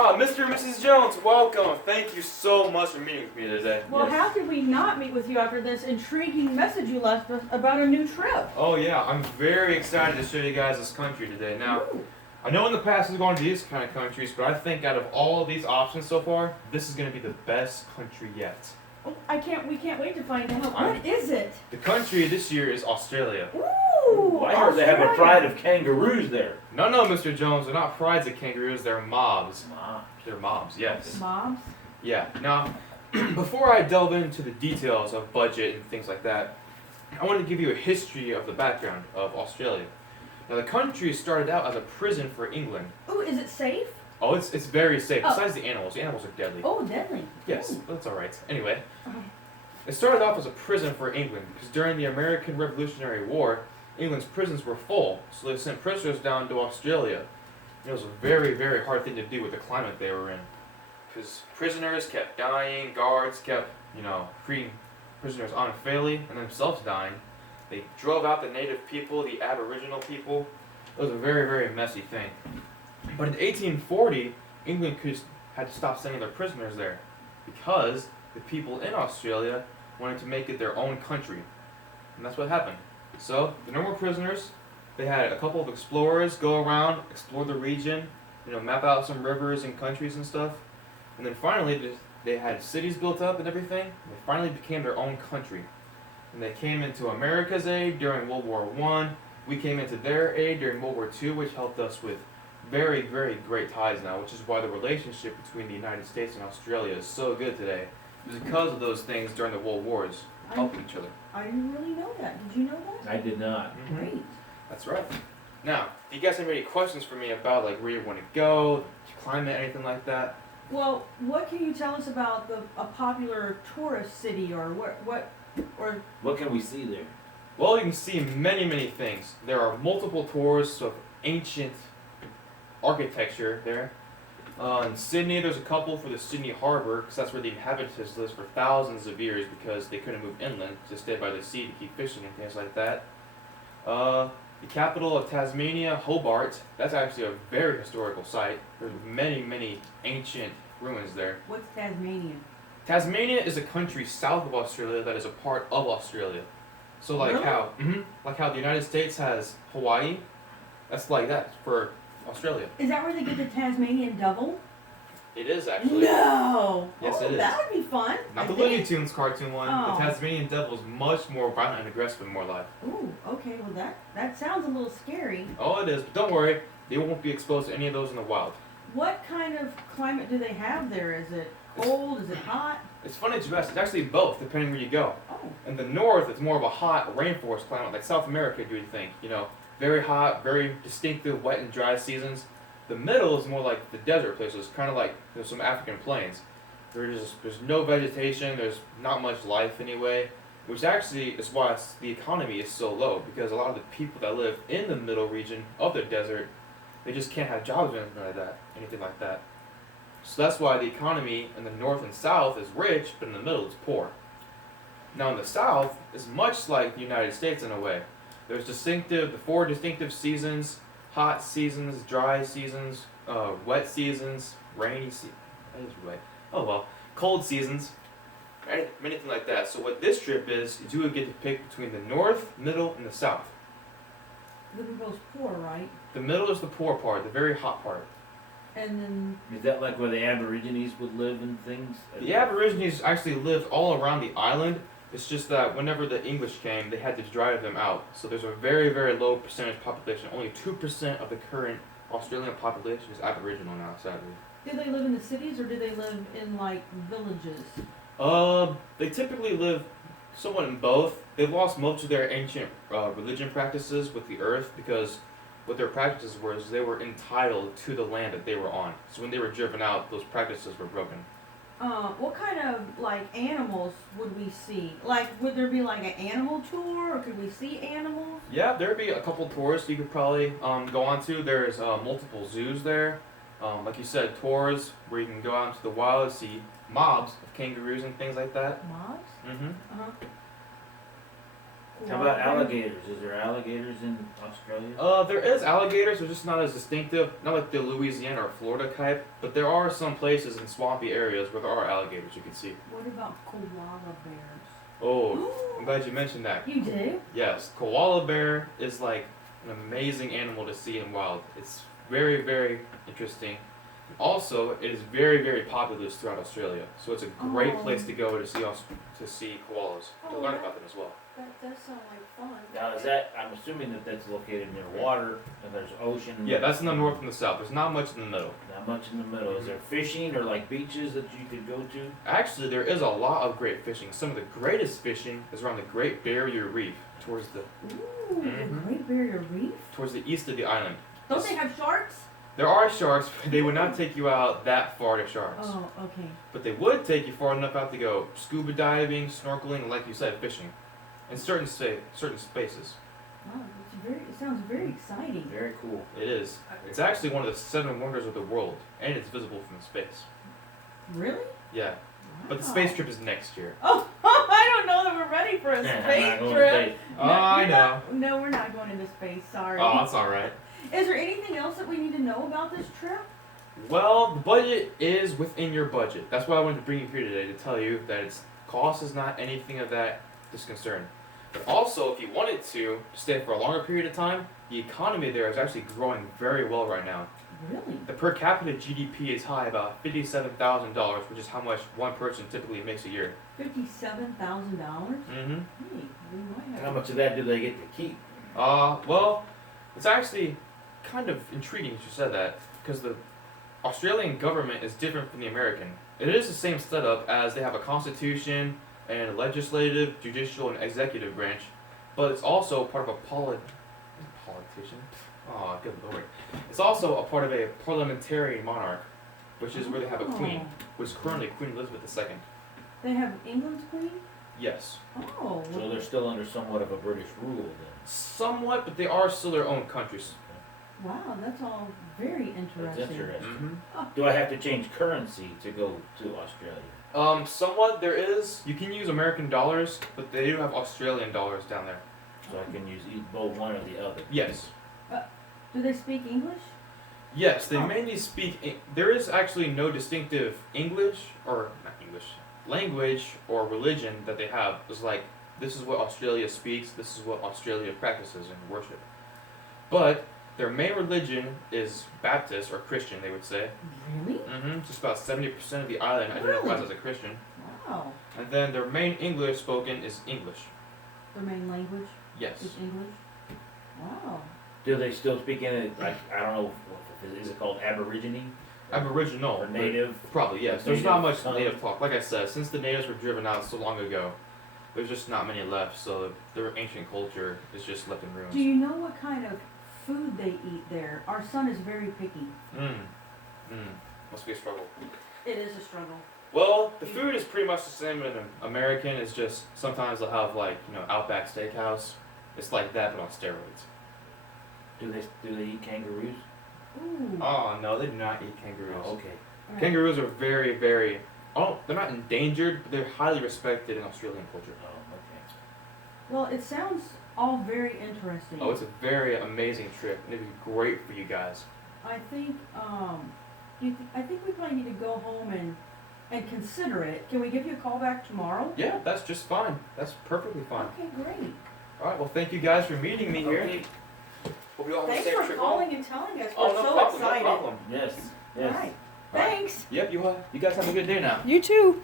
Ah, Mr. and Mrs. Jones, welcome. Thank you so much for meeting with me today. Well, how could we not meet with you after this intriguing message you left us about a new trip? Oh yeah, I'm very excited to show you guys this country today. Now, Ooh. I know in the past we've gone to these kind of countries, but I think out of all of these options so far, this is going to be the best country yet. Oh, we can't wait to find out. I'm- What is it? The country this year is Australia. Ooh, I heard they have a Australia. pride of kangaroos there. No, Mr. Jones, they're not prides of kangaroos, they're mobs. Ah, They're mobs, yes. Mobs? Yeah. Now, before I delve into the details of budget and things like that, I want to give you a history of the background of Australia. Now, the country started out as a prison for England. Ooh, is it safe? Oh, it's very safe. Oh. Besides the animals are deadly. Oh, deadly. Yes, Ooh. that's all right. Anyway, Okay. it started off as a prison for England because during the American Revolutionary War, England's prisons were full, so they sent prisoners down to Australia. It was a very, very hard thing to do with the climate they were in, because prisoners kept dying, guards kept, treating prisoners unfairly, and themselves dying. They drove out the native people, the Aboriginal people. It was a very, very messy thing. But in 1840, England had to stop sending their prisoners there because the people in Australia wanted to make it their own country. And that's what happened. So, the no more prisoners. They had a couple of explorers go around, explore the region, map out some rivers and countries and stuff. And then finally, they had cities built up and everything. And they finally became their own country. And they came into America's aid during World War I. We came into their aid during World War II, which helped us with very, very great ties now, which is why the relationship between the United States and Australia is so good today. It was because of those things during the World Wars, helping each other. I didn't really know that. Did you know that? I did not. Great. That's right. Now, do you guys have any questions for me about where you want to go, climate, anything like that? Well, what can you tell us about a popular tourist city or What can we see there? Well, you can see many, many things. There are multiple tours of ancient architecture there. In Sydney, there's a couple for the Sydney Harbour, because that's where the inhabitants lived for thousands of years because they couldn't move inland to stay by the sea to keep fishing and things like that. The capital of Tasmania, Hobart, that's actually a very historical site. There's many, many ancient ruins there. what's Tasmania? Tasmania is a country south of Australia that is a part of Australia. So Really? like how the United States has Hawaii, that's like that for Australia. Is that where they get the Tasmanian devil? It is actually. No. Yes, Oh, it is. That would be fun. Not I the think. Looney Tunes cartoon one. Oh. The Tasmanian devil is much more violent and aggressive and more alive. Ooh, okay. Well, that sounds a little scary. Oh, it is. But don't worry, they won't be exposed to any of those in the wild. What kind of climate do they have there? Is it cold? Is it hot? It's funny that you ask. It's actually both, depending where you go. Oh, In the north, it's more of a hot rainforest climate, like South America, do you think? Very hot, very distinctive wet and dry seasons. The middle is more like the desert places, kind of like some African plains. There's no vegetation, there's not much life anyway, which actually is why the economy is so low, because a lot of the people that live in the middle region of the desert, they just can't have jobs or anything like that. So that's why the economy in the north and south is rich, but in the middle it's poor. Now in the south, it's much like the United States in a way. There's the 4 distinctive seasons: hot seasons, dry seasons, wet seasons, rainy seasons. That is wet. Oh well, cold seasons, anything like that. So what this trip is you would get to pick between the north, middle, and the south. Liverpool's poor, right? The middle is the poor part, the very hot part. And then Is that like where the Aborigines would live and things? The Aborigines actually lived all around the island. It's just that whenever the English came, they had to drive them out. So there's a very, very low percentage population. Only 2% of the current Australian population is Aboriginal now, sadly. do they live in the cities or do they live in villages? They typically live somewhat in both. They've lost most of their ancient religion practices with the earth because what their practices were is they were entitled to the land that they were on. So when they were driven out, those practices were broken. What kind of animals would we see? Would there be an animal tour, or could we see animals? Yeah, there'd be a couple tours you could probably go on to. There's multiple zoos there. Like you said, tours where you can go out into the wild, see mobs of kangaroos and things like that. Mobs? Mm-hmm. Uh-huh. How about alligators? Is there alligators in Australia? There is alligators, they're just not as distinctive, not like the Louisiana or Florida type, but there are some places in swampy areas where there are alligators you can see. What about koala bears? Oh, I'm glad you mentioned that. You do? Yes, koala bear is like an amazing animal to see in wild. It's very, very interesting. Also, it is very, very populous throughout Australia, so it's a great Oh. place to go to see koalas, to Oh, learn that- about them as well. That does sound like fun. Now is that, I'm assuming that that's located near water and there's ocean. Yeah, that's in the north and the south. There's not much in the middle. Not much in the middle. Is there fishing or like beaches that you could go to? Actually, there is a lot of great fishing. Some of the greatest fishing is around the Great Barrier Reef, towards the Ooh, Mhm. the Great Barrier Reef? towards the east of the island. Don't they have sharks? There are sharks, but they would not take you out that far to sharks. Oh, okay. But they would take you far enough out to go scuba diving, snorkeling, and like you said, fishing, in certain spaces. Wow, it sounds very exciting. Very cool. It is. It's actually one of the 7 wonders of the world, and it's visible from space. Really? Yeah, but the Wow. space trip is next year. Oh, I don't know that we're ready for a I'm not space going to trip. say- Oh, I you're know. not- no, we're not going into space. Sorry. Oh, that's all right. Is there anything else that we need to know about this trip? Well, the budget is within your budget. That's why I wanted to bring you here today to tell you that its cost is not anything of that disconcern. But also, if you wanted to stay for a longer period of time, the economy there is actually growing very well right now. Really? The per capita GDP is high, about $57,000, which is how much one person typically makes a year. $57,000? Mm-hmm. Hey, we might have. How much of that do they get to keep? Well, it's actually kind of intriguing that you said that, because the Australian government is different from the American. It is the same setup as they have a constitution and a legislative, judicial, and executive branch, but it's also part of a politician. Oh, good lord. It's also a part of a parliamentary monarch, which is where they have a queen, Oh. which is currently Queen Elizabeth II. They have England's queen? Yes. Oh. So they're still under somewhat of a British rule then. Somewhat, but they are still their own countries. Wow, that's all very interesting. That's interesting. Mm-hmm. Do I have to change currency to go to Australia? Somewhat there is. You can use American dollars, but they do have Australian dollars down there. So I can use both one or the other. Yes. Do they speak English? Yes, they Oh. mainly there is actually no distinctive language or religion that they have. It's like, this is what Australia speaks, this is what Australia practices in worship. But their main religion is Baptist or Christian, they would say. Really? Mm-hmm. Just about 70% of the island identifies Really? as a Christian. Wow. And then their main English spoken is English. Their main language Yes. is English? Wow. Do they still speak in it? Like, I don't know, is it called Aborigine? Aboriginal. Or but native? Probably, yes. There's not much Native native talk. Like I said, since the natives were driven out so long ago, there's just not many left, so their ancient culture is just left in ruins. Do you know what kind of food they eat there? Our son is very picky. Must be a struggle. It is a struggle. Well, the food is pretty much the same in American. It's just sometimes they'll have like, Outback Steakhouse. It's like that but on steroids. Do they eat kangaroos? Ooh. Oh no, they do not eat kangaroos. Oh, okay. Right. Kangaroos are very, very they're not endangered, but they're highly respected in Australian culture. Oh, okay. Well, it sounds all very interesting. Oh, it's a very amazing trip, and it'd be great for you guys. I think I think we probably need to go home and consider it. Can we give you a call back tomorrow? Yeah, that's just fine. That's perfectly fine. Okay, great. All right, well, thank you guys for meeting me here. Okay. Hope you all have a Thanks safe for trip calling home. and telling us. Oh, We're no so problem, excited. no problem. Yes. All Yes. right. All right. Thanks. Yep, you guys have a good day now. You too.